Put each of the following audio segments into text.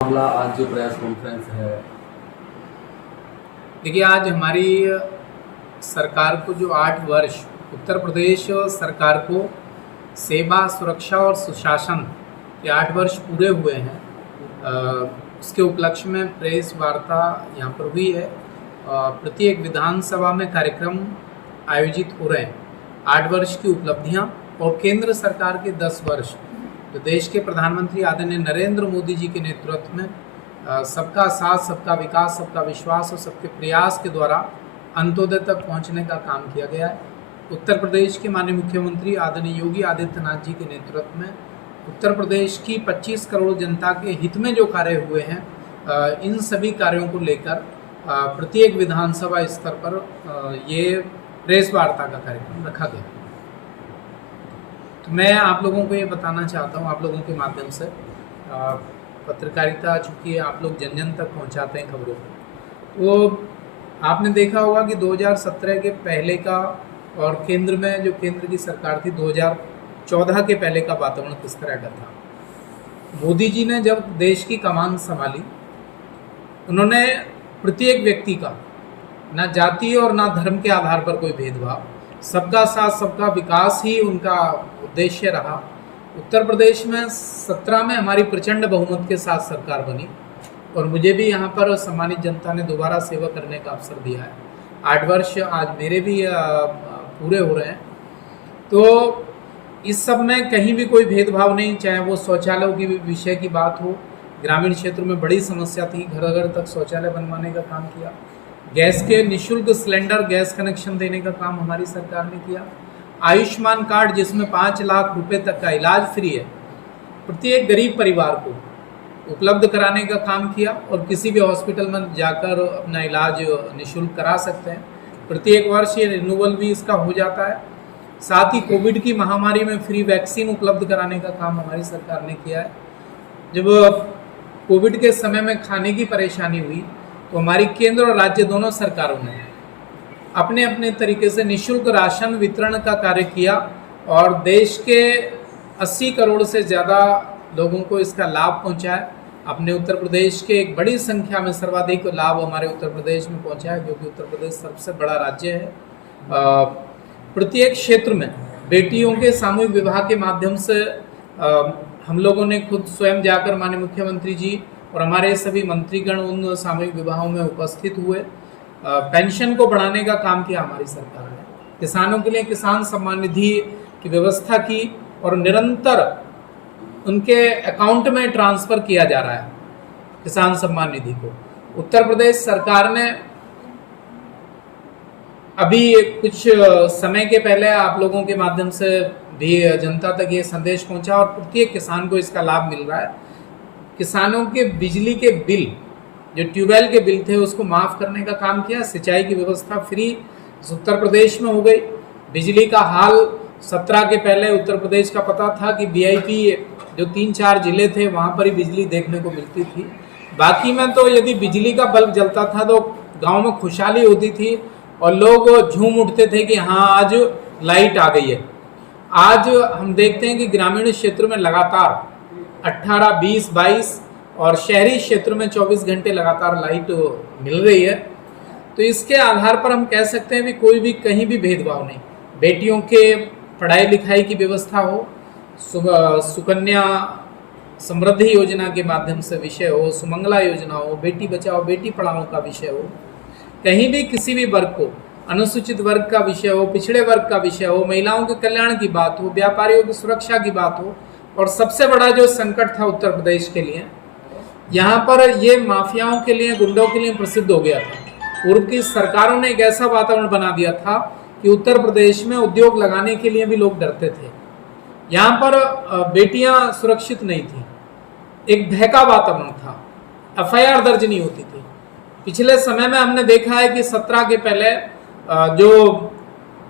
मामला आज जो प्रेस कॉन्फ्रेंस है। देखिए, आज हमारी सरकार को जो 8 वर्ष उत्तर प्रदेश सरकार को सेवा, सुरक्षा और सुशासन के 8 वर्ष पूरे हुए हैं। उसके उपलक्ष्य में प्रेस वार्ता यहाँ पर हुई है। प्रत्येक विधानसभा में कार्यक्रम आयोजित हो रहे हैं। 8 वर्ष की उपलब्धियाँ और केंद्र सरकार के 10 वर्ष, तो देश के प्रधानमंत्री आदरणीय नरेंद्र मोदी जी के नेतृत्व में सबका साथ, सबका विकास, सबका विश्वास और सबके प्रयास के द्वारा अंत्योदय तक पहुंचने का काम किया गया है। उत्तर प्रदेश के माननीय मुख्यमंत्री आदरणीय योगी आदित्यनाथ जी के नेतृत्व में उत्तर प्रदेश की 25 करोड़ जनता के हित में जो कार्य हुए हैं, इन सभी कार्यों को लेकर प्रत्येक विधानसभा स्तर पर ये प्रेस वार्ता का कार्यक्रम रखा गया। तो मैं आप लोगों को ये बताना चाहता हूँ, आप लोगों के माध्यम से, पत्रकारिता चूँकि आप लोग जन जन तक पहुँचाते हैं खबरों को, वो आपने देखा होगा कि 2017 के पहले का और केंद्र में जो केंद्र की सरकार थी 2014 के पहले का वातावरण किस तरह का था। मोदी जी ने जब देश की कमान संभाली, उन्होंने प्रत्येक व्यक्ति का ना जाति और ना धर्म के आधार पर कोई भेदभाव, सबका साथ सबका विकास ही उनका उद्देश्य रहा। उत्तर प्रदेश में 17 में हमारी प्रचंड बहुमत के साथ सरकार बनी और मुझे भी यहाँ पर सम्मानित जनता ने दोबारा सेवा करने का अवसर दिया है। 8 वर्ष आज मेरे भी पूरे हो रहे हैं। तो इस सब में कहीं भी कोई भेदभाव नहीं, चाहे वो शौचालयों की विषय की बात हो। ग्रामीण क्षेत्र में बड़ी समस्या थी, घर घर तक शौचालय बनवाने का काम किया। गैस के निःशुल्क सिलेंडर गैस कनेक्शन देने का काम हमारी सरकार ने किया। आयुष्मान कार्ड जिसमें 5 लाख रुपए तक का इलाज फ्री है, प्रत्येक गरीब परिवार को उपलब्ध कराने का काम किया और किसी भी हॉस्पिटल में जाकर अपना इलाज निःशुल्क करा सकते हैं। प्रत्येक वर्ष ये रिन्यूअल भी इसका हो जाता है। साथ ही कोविड की महामारी में फ्री वैक्सीन उपलब्ध कराने का काम हमारी सरकार ने किया है। जब कोविड के समय में खाने की परेशानी हुई तो हमारी केंद्र और राज्य दोनों सरकारों ने अपने अपने तरीके से निःशुल्क राशन वितरण का कार्य किया और देश के 80 करोड़ से ज़्यादा लोगों को इसका लाभ पहुंचा है। अपने उत्तर प्रदेश के एक बड़ी संख्या में सर्वाधिक लाभ हमारे उत्तर प्रदेश में पहुंचा है, क्योंकि उत्तर प्रदेश सबसे बड़ा राज्य है। प्रत्येक क्षेत्र में बेटियों के सामूहिक विवाह के माध्यम से हम लोगों ने खुद स्वयं जाकर माननीय मुख्यमंत्री जी और हमारे सभी मंत्रीगण उन सामूहिक विवाहों में उपस्थित हुए। पेंशन को बढ़ाने का काम किया हमारी सरकार ने। किसानों के लिए किसान सम्मान निधि की व्यवस्था की और निरंतर उनके अकाउंट में ट्रांसफर किया जा रहा है किसान सम्मान निधि को। उत्तर प्रदेश सरकार ने अभी कुछ समय के पहले आप लोगों के माध्यम से भी जनता तक ये संदेश पहुंचा और प्रत्येक किसान को इसका लाभ मिल रहा है। किसानों के बिजली के बिल, जो ट्यूबवेल के बिल थे, उसको माफ़ करने का काम किया। सिंचाई की व्यवस्था फ्री उत्तर प्रदेश में हो गई। बिजली का हाल 17 के पहले उत्तर प्रदेश का पता था कि वीआईपी जो 3-4 जिले थे वहाँ पर ही बिजली देखने को मिलती थी। बाकी में तो यदि बिजली का बल्ब जलता था तो गांव में खुशहाली होती थी और लोग झूम उठते थे कि हाँ आज लाइट आ गई है। आज हम देखते हैं कि ग्रामीण क्षेत्र में लगातार 18, 20, 22 और शहरी क्षेत्र में 24 घंटे लगातार लाइट मिल रही है। तो इसके आधार पर हम कह सकते हैं कि कोई भी कहीं भी भेदभाव नहीं। बेटियों के पढ़ाई लिखाई की व्यवस्था हो, सुकन्या समृद्धि योजना के माध्यम से विषय हो, सुमंगला योजना हो, बेटी बचाओ बेटी पढ़ाओ का विषय हो, कहीं भी किसी भी वर्ग को, अनुसूचित वर्ग का विषय हो, पिछड़े वर्ग का विषय हो, महिलाओं के कल्याण की बात हो, व्यापारियों की सुरक्षा की बात हो, और सबसे बड़ा जो संकट था उत्तर प्रदेश के लिए, यहाँ पर ये माफियाओं के लिए, गुंडों के लिए प्रसिद्ध हो गया था। पूर्व की सरकारों ने एक ऐसा वातावरण बना दिया था कि उत्तर प्रदेश में उद्योग लगाने के लिए भी लोग डरते थे। यहाँ पर बेटियां सुरक्षित नहीं थी, एक भय का वातावरण था, एफआईआर दर्ज नहीं होती थी। पिछले समय में हमने देखा है कि 17 के पहले जो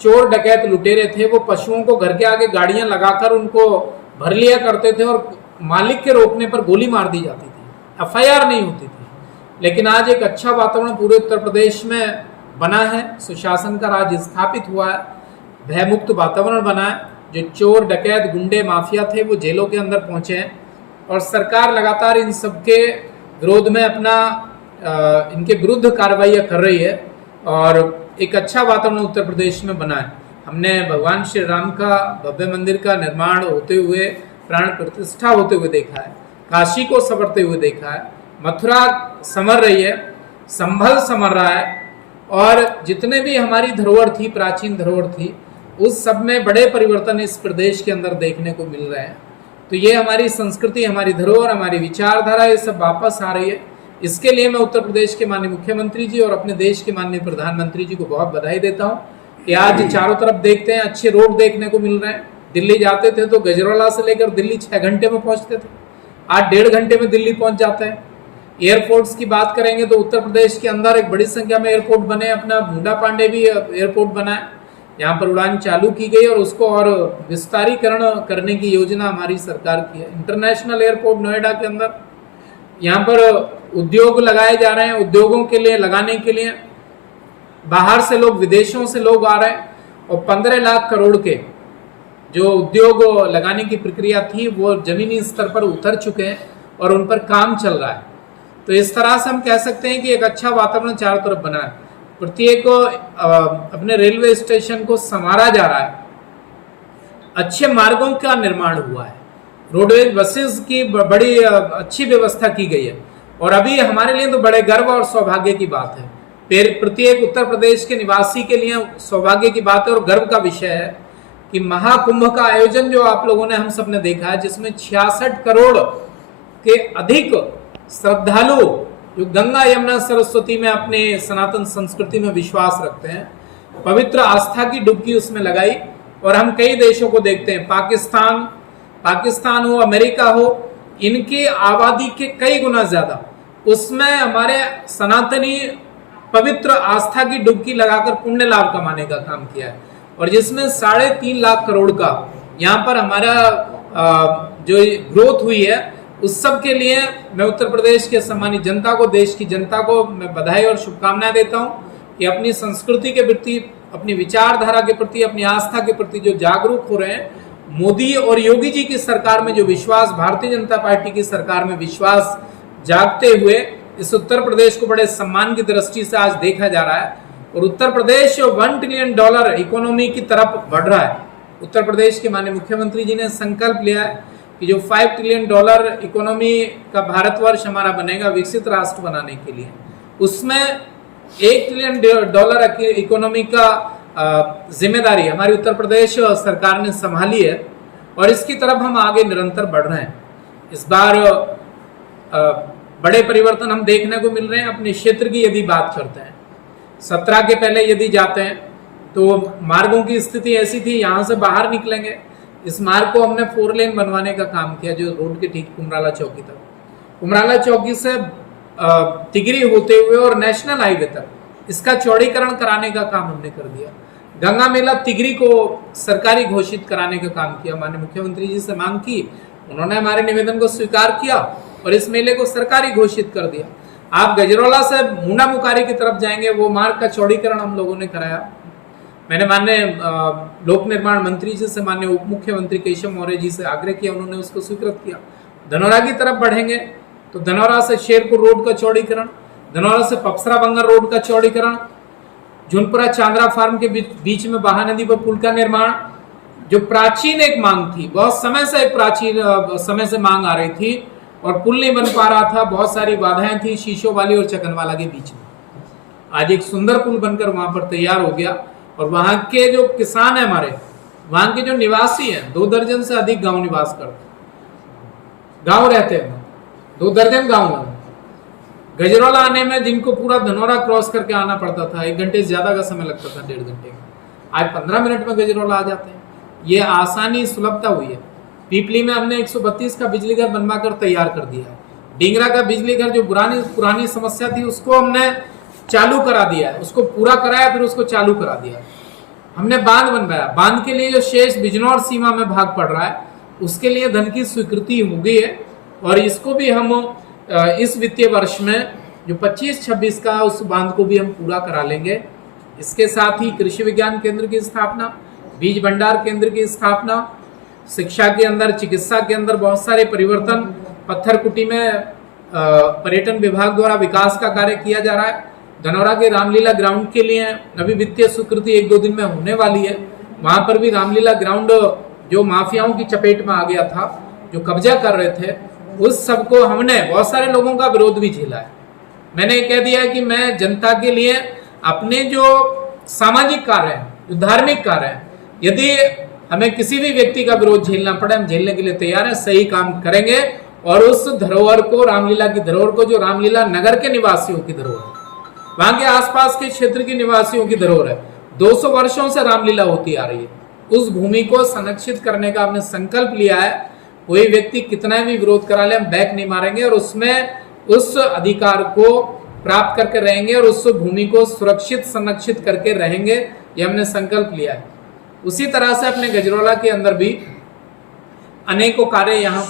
चोर डकैत लुटेरे थे वो पशुओं को घर के आगे गाड़ियां लगाकर उनको भर लिया करते थे और मालिक के रोकने पर गोली मार दी जाती थी, एफआईआर नहीं होती थी। लेकिन आज एक अच्छा वातावरण पूरे उत्तर प्रदेश में बना है, सुशासन का राज स्थापित हुआ है, भयमुक्त वातावरण बना है। जो चोर डकैत गुंडे माफिया थे वो जेलों के अंदर पहुंचे हैं और सरकार लगातार इन सबके विरोध में अपना इनके विरुद्ध कार्रवाइयाँ कर रही है और एक अच्छा वातावरण उत्तर प्रदेश में बना है। हमने भगवान श्री राम का भव्य मंदिर का निर्माण होते हुए, प्राण प्रतिष्ठा होते हुए देखा है, काशी को संवरते हुए देखा है, मथुरा संवर रही है, संभल संवर रहा है, और जितने भी हमारी धरोहर थी, प्राचीन धरोहर थी, उस सब में बड़े परिवर्तन इस प्रदेश के अंदर देखने को मिल रहे हैं। तो ये हमारी संस्कृति, हमारी धरोहर, हमारी विचारधारा, ये सब वापस आ रही है। इसके लिए मैं उत्तर प्रदेश के माननीय मुख्यमंत्री जी और अपने देश के माननीय प्रधानमंत्री जी को बहुत बधाई देता हूँ कि आज चारों तरफ देखते हैं अच्छे रोड देखने को मिल रहे हैं। दिल्ली जाते थे तो गजरौला से लेकर दिल्ली 6 घंटे में पहुंचते थे, आज 1.5 घंटे में दिल्ली पहुंच जाते हैं। एयरपोर्ट्स की बात करेंगे तो उत्तर प्रदेश के अंदर एक बड़ी संख्या में एयरपोर्ट बने, अपना मुंडा पांडे भी एयरपोर्ट बना है, यहाँ पर उड़ान चालू की गई और उसको और विस्तारीकरण करने की योजना हमारी सरकार की है। इंटरनेशनल एयरपोर्ट नोएडा के अंदर, यहाँ पर उद्योग लगाए जा रहे हैं। उद्योगों के लिए लगाने के लिए बाहर से लोग, विदेशों से लोग आ रहे हैं और 15 लाख करोड़ के जो उद्योग लगाने की प्रक्रिया थी वो जमीनी स्तर पर उतर चुके हैं और उन पर काम चल रहा है। तो इस तरह से हम कह सकते हैं कि एक अच्छा वातावरण चारों तरफ बना है। प्रत्येक अपने रेलवे स्टेशन को संवारा जा रहा है, अच्छे मार्गों का निर्माण हुआ है, रोडवेज बसेस की बड़ी अच्छी व्यवस्था की गई है। और अभी हमारे लिए तो बड़े गर्व और सौभाग्य की बात है, प्रत्येक उत्तर प्रदेश के निवासी के लिए सौभाग्य की बात है और गर्व का विषय है कि महाकुंभ का आयोजन जो आप लोगों ने, हम सब ने देखा है, जिसमें 66 करोड़ के अधिक श्रद्धालु जो गंगा यमुना सरस्वती में अपने सनातन संस्कृति में विश्वास रखते हैं, पवित्र आस्था की डुबकी उसमें लगाई। और हम कई देशों को देखते हैं, पाकिस्तान हो, अमेरिका हो, इनकी आबादी के कई गुना ज्यादा उसमें हमारे सनातनी पवित्र आस्था की डुबकी लगाकर पुण्य लाभ कमाने का काम किया है। और जिसमें 3.5 लाख करोड़ का यहाँ पर हमारा जो ग्रोथ हुई है, उस सब के लिए मैं उत्तर प्रदेश के सम्मानित जनता को, देश की जनता को मैं बधाई और शुभकामनाएं देता हूं कि अपनी संस्कृति के प्रति, अपनी विचारधारा के प्रति, अपनी आस्था के प्रति जो जागरूक हो रहे हैं, मोदी और योगी जी की सरकार में जो विश्वास, भारतीय जनता पार्टी की सरकार में विश्वास जागते हुए इस उत्तर प्रदेश को बड़े सम्मान की दृष्टि से आज देखा जा रहा है। और उत्तर प्रदेश $1 ट्रिलियन इकोनॉमी की तरफ बढ़ रहा है। उत्तर प्रदेश के माननीय मुख्यमंत्री जी ने संकल्प लिया है कि जो $5 ट्रिलियन इकोनॉमी का भारतवर्ष हमारा बनेगा, विकसित राष्ट्र बनाने के लिए, उसमें $1 ट्रिलियन इकोनॉमी का जिम्मेदारी हमारी उत्तर प्रदेश सरकार ने संभाली है और इसकी तरफ हम आगे निरंतर बढ़ रहे हैं। इस बार बड़े परिवर्तन हम देखने को मिल रहे हैं। अपने क्षेत्र की यदि बात करते हैं, 17 के पहले यदि जाते हैं तो मार्गों की स्थिति ऐसी थी, यहाँ से बाहर निकलेंगे, इस मार्ग को हमने 4 लेन बनवाने का काम किया, जो रोड के ठीक कुमराला चौकी तक, कुमराला चौकी से तिगरी होते हुए और नेशनल हाईवे तक इसका चौड़ीकरण कराने का काम हमने कर दिया। गंगा मेला तिगरी को सरकारी घोषित कराने का काम किया, माननीय मुख्यमंत्री जी से मांग की, उन्होंने हमारे निवेदन को स्वीकार किया और इस मेले को सरकारी घोषित कर दिया। आप गजरौला से मुंडा मुकारी की तरफ जाएंगे, वो मार्ग का चौड़ीकरण हम लोगों ने कराया। मैंने माननीय लोक निर्माण मंत्री जी से, माननीय उप मुख्यमंत्री केशव मौर्य जी से आग्रह किया, उन्होंने उसको स्वीकृत किया। धनौरा की तरफ बढ़ेंगे तो धनौरा से शेरपुर रोड का चौड़ीकरण, धनौरा से पपसरा बंगर रोड का चौड़ीकरण, झुनपुरा चांद्रा फार्म के बीच में बहा नदी पर पुल का निर्माण, जो प्राचीन एक मांग थी, बहुत समय से एक प्राचीन समय से मांग आ रही थी और पुल नहीं बन पा रहा था, बहुत सारी बाधाएं थी शीशोवाली और चकनवाला के बीच में। आज एक सुंदर पुल बनकर वहां पर तैयार हो गया और वहां के जो किसान है हमारे, वहां के जो निवासी हैं, 2 दर्जन से अधिक गांव निवास करते, गांव रहते हैं, 2 दर्जन गांव है। गजरौला आने में जिनको पूरा धनौरा क्रॉस करके आना पड़ता था, 1 घंटे से ज्यादा का समय लगता था, 1.5 घंटे का, आज 15 मिनट में गजरौला आ जाते हैं। ये आसानी, सुलभता हुई है। पीपली में हमने 132 का बिजली घर बनवाकर तैयार कर दिया। डिंगरा का बिजली घर जो पुरानी समस्या थी, उसको हमने चालू करा दिया है, उसको पूरा कराया, फिर उसको चालू करा दिया। हमने बांध बनवाया, बांध के लिए जो शेष बिजनौर सीमा में भाग पड़ रहा है, उसके लिए धन की स्वीकृति हो गई है और इसको भी हम इस वित्तीय वर्ष में जो 25-26 का, उस बांध को भी हम पूरा करा लेंगे। इसके साथ ही कृषि विज्ञान केंद्र की स्थापना, बीज भंडार केंद्र की स्थापना, शिक्षा के अंदर, चिकित्सा के अंदर बहुत सारे परिवर्तन, पत्थरकुटी में पर्यटन विभाग द्वारा विकास का कार्य किया जा रहा है। धनौरा के रामलीला ग्राउंड के लिए अभी वित्तीय स्वीकृति 1-2 दिन में होने वाली है। वहां पर भी रामलीला ग्राउंड जो माफियाओं की चपेट में आ गया था, जो कब्जा कर रहे थे, उस सबको हमने बहुत सारे लोगों का विरोध भी झेला है। मैंने कह दिया है कि मैं जनता के लिए अपने जो सामाजिक कार्य हैं, जो धार्मिक कार्य हैं, यदि हमें किसी भी व्यक्ति का विरोध झेलना पड़े, हम झेलने के लिए तैयार हैं, सही काम करेंगे। और उस धरोहर को, रामलीला की धरोहर को, जो रामलीला नगर के निवासियों की धरोहर है, वहां के आसपास के क्षेत्र के निवासियों की धरोहर है, 200 वर्षों से रामलीला होती आ रही है, उस भूमि को संरक्षित करने का हमने संकल्प लिया है। कोई व्यक्ति कितना भी विरोध करा ले, हम बैक नहीं मारेंगे और उसमें उस अधिकार को प्राप्त करके रहेंगे और उस भूमि को सुरक्षित संरक्षित करके रहेंगे, ये हमने संकल्प लिया है। उसी तरह से अपने गजरौला के अंदर भी अनेकों कार्य यहाँ पर